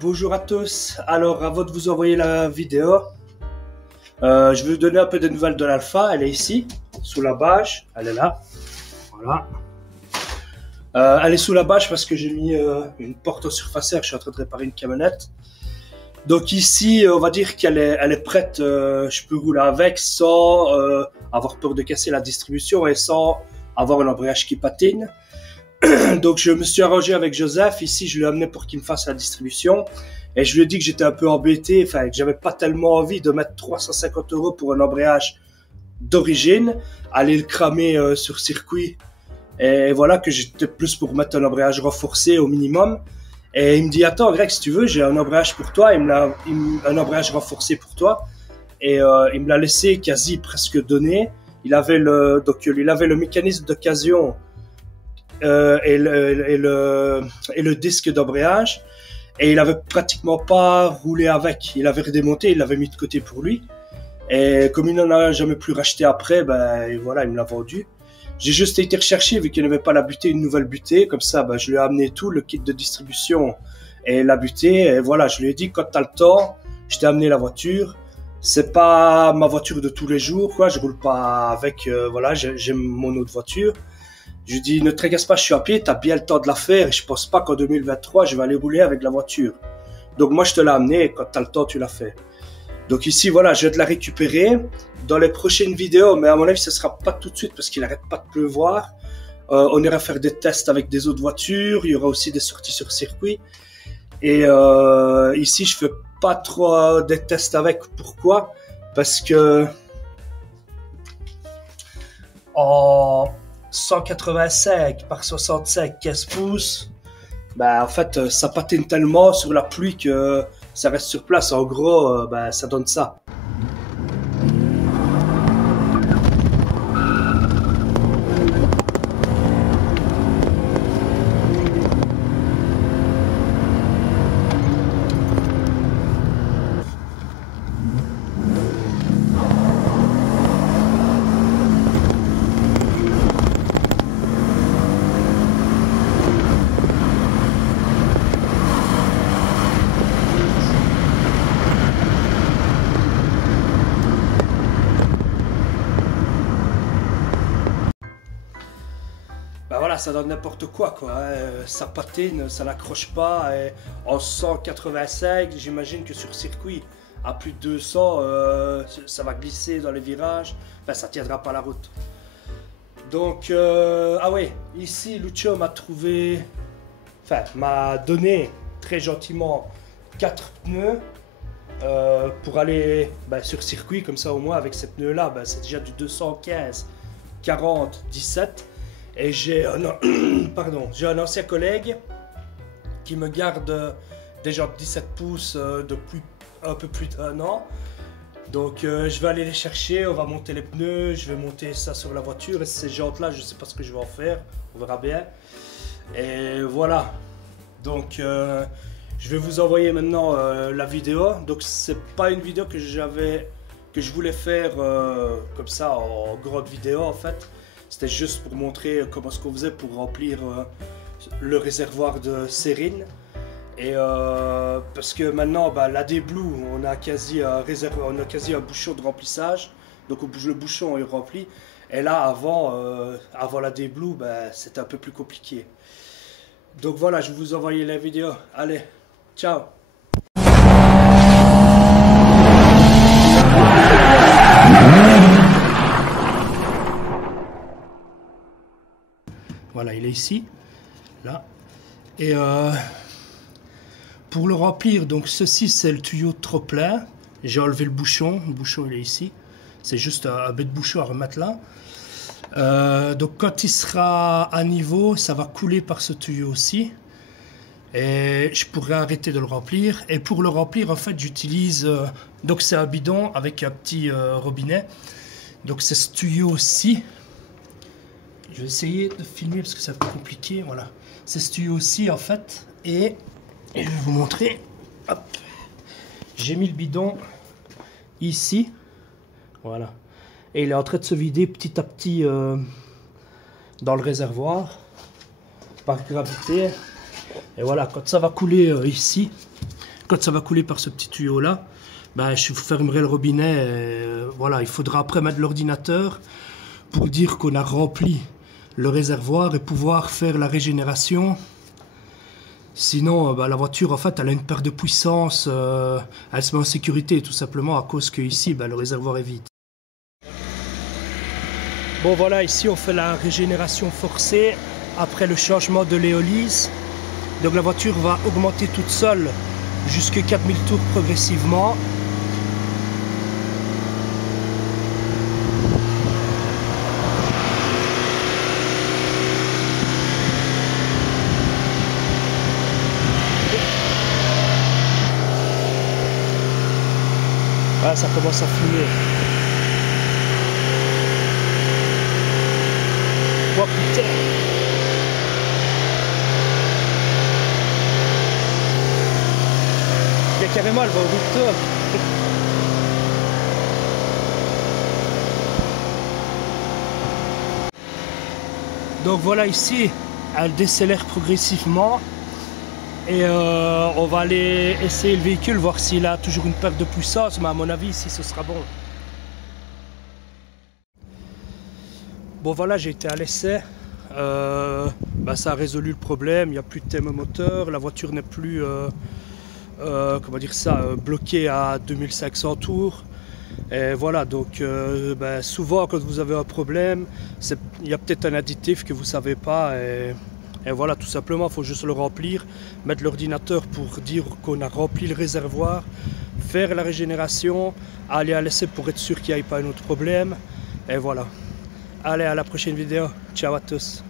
Bonjour à tous. Alors, avant de vous envoyer la vidéo, je vais vous donner un peu des nouvelles de l'Alpha. Elle est ici, sous la bâche. Elle est là. Voilà. Elle est sous la bâche parce que j'ai mis une porte au surfaceur. Je suis en train de réparer une camionnette. Donc ici, on va dire qu'elle est prête. Je peux rouler avec sans avoir peur de casser la distribution et sans avoir un embrayage qui patine. Donc je me suis arrangé avec Joseph. Ici, je l'ai amené pour qu'il me fasse la distribution. Et je lui ai dit que j'étais un peu embêté, enfin que j'avais pas tellement envie de mettre 350 € pour un embrayage d'origine, aller le cramer sur circuit. Et voilà, que j'étais plus pour mettre un embrayage renforcé au minimum. Et il me dit, attends Greg, si tu veux, j'ai un embrayage pour toi. Un embrayage renforcé pour toi. Et il me l'a laissé quasi presque donné. Il avait le mécanisme d'occasion et le disque d'embrayage. Et il avait pratiquement pas roulé avec. Il avait redémonté, il l'avait mis de côté pour lui. Et comme il n'en a jamais plus racheté après, ben voilà, il me l'a vendu. J'ai juste été rechercher, vu qu'il n'avait pas la butée, une nouvelle butée. Comme ça, ben, je lui ai amené tout, le kit de distribution et la butée. Et voilà, je lui ai dit, quand tu as le temps, je t'ai amené la voiture. C'est pas ma voiture de tous les jours, quoi. Je roule pas avec, voilà, j'ai mon autre voiture. Je lui dis, ne te tracasse pas, je suis à pied, tu as bien le temps de la faire et je pense pas qu'en 2023, je vais aller rouler avec la voiture. Donc moi, je te l'ai amené et quand tu as le temps, tu la fais. Donc ici, voilà, je vais te la récupérer dans les prochaines vidéos, mais à mon avis, ce sera pas tout de suite parce qu'il arrête pas de pleuvoir. On ira faire des tests avec des autres voitures, il y aura aussi des sorties sur circuit. Et ici, je fais pas trop des tests avec. Pourquoi? Parce que en 185 par 65 15 pouces, bah en fait ça patine tellement sur la pluie que ça reste sur place. En gros, bah, ça donne ça. Ben voilà, ça donne n'importe quoi, ça patine, ça n'accroche pas. Et en 185, j'imagine que sur circuit, à plus de 200, ça va glisser dans les virages. Enfin, ça tiendra pas la route. Donc, ah ouais, ici, Lucio m'a donné très gentiment 4 pneus pour aller sur circuit, comme ça au moins avec ces pneus-là, c'est déjà du 215, 40, 17. Et j'ai un ancien collègue qui me garde des jantes 17 pouces depuis un peu plus d'1 an. Donc je vais aller les chercher, on va monter les pneus, je vais monter ça sur la voiture. Et ces jantes là, je ne sais pas ce que je vais en faire, on verra bien. Et voilà, donc je vais vous envoyer maintenant la vidéo. Donc c'est pas une vidéo que je voulais faire comme ça en grande vidéo en fait. C'était juste pour montrer comment ce qu'on faisait pour remplir le réservoir de Sérine. Et parce que maintenant, la D-Blue, on a quasi un bouchon de remplissage. Donc le bouchon est rempli. Et là, avant la D-Blue, c'était un peu plus compliqué. Donc voilà, je vais vous envoyer la vidéo. Allez, ciao! Voilà, il est ici, là. Et pour le remplir, donc ceci c'est le tuyau trop plein. J'ai enlevé le bouchon il est ici. C'est juste un bête de bouchon à remettre là. Donc quand il sera à niveau, ça va couler par ce tuyau aussi. Et je pourrais arrêter de le remplir. Et pour le remplir, en fait, j'utilise... donc c'est un bidon avec un petit robinet. Donc c'est ce tuyau-ci. Je vais essayer de filmer parce que c'est un peu compliqué. Voilà, c'est ce tuyau-ci en fait. Et je vais vous montrer. Hop. J'ai mis le bidon ici. Voilà. Et il est en train de se vider petit à petit dans le réservoir par gravité. Et voilà, quand ça va couler ici, quand ça va couler par ce petit tuyau là, ben, je fermerai le robinet. Voilà, il faudra après mettre l'ordinateur pour dire qu'on a rempli le réservoir et pouvoir faire la régénération. Sinon, la voiture, en fait, elle a une perte de puissance, elle se met en sécurité tout simplement à cause que ici, le réservoir est vide. Bon voilà, ici on fait la régénération forcée après le changement de l'éolyse. Donc la voiture va augmenter toute seule jusqu'à 4000 tours progressivement. Ah, ça commence à fumer. Oh putain! Il y a carrément, elle va au rupteur. Donc voilà, ici, elle décélère progressivement. Et on va aller essayer le véhicule, voir s'il a toujours une perte de puissance, mais à mon avis, ici, ce sera bon. Bon voilà, j'ai été à l'essai. Ça a résolu le problème, il n'y a plus de thème moteur, la voiture n'est plus comment dire ça, bloquée à 2500 tours. Et voilà, donc souvent quand vous avez un problème, il y a peut-être un additif que vous ne savez pas. Et voilà, tout simplement, il faut juste le remplir, mettre l'ordinateur pour dire qu'on a rempli le réservoir, faire la régénération, aller à l'essai pour être sûr qu'il n'y ait pas un autre problème. Et voilà. Allez, à la prochaine vidéo. Ciao à tous.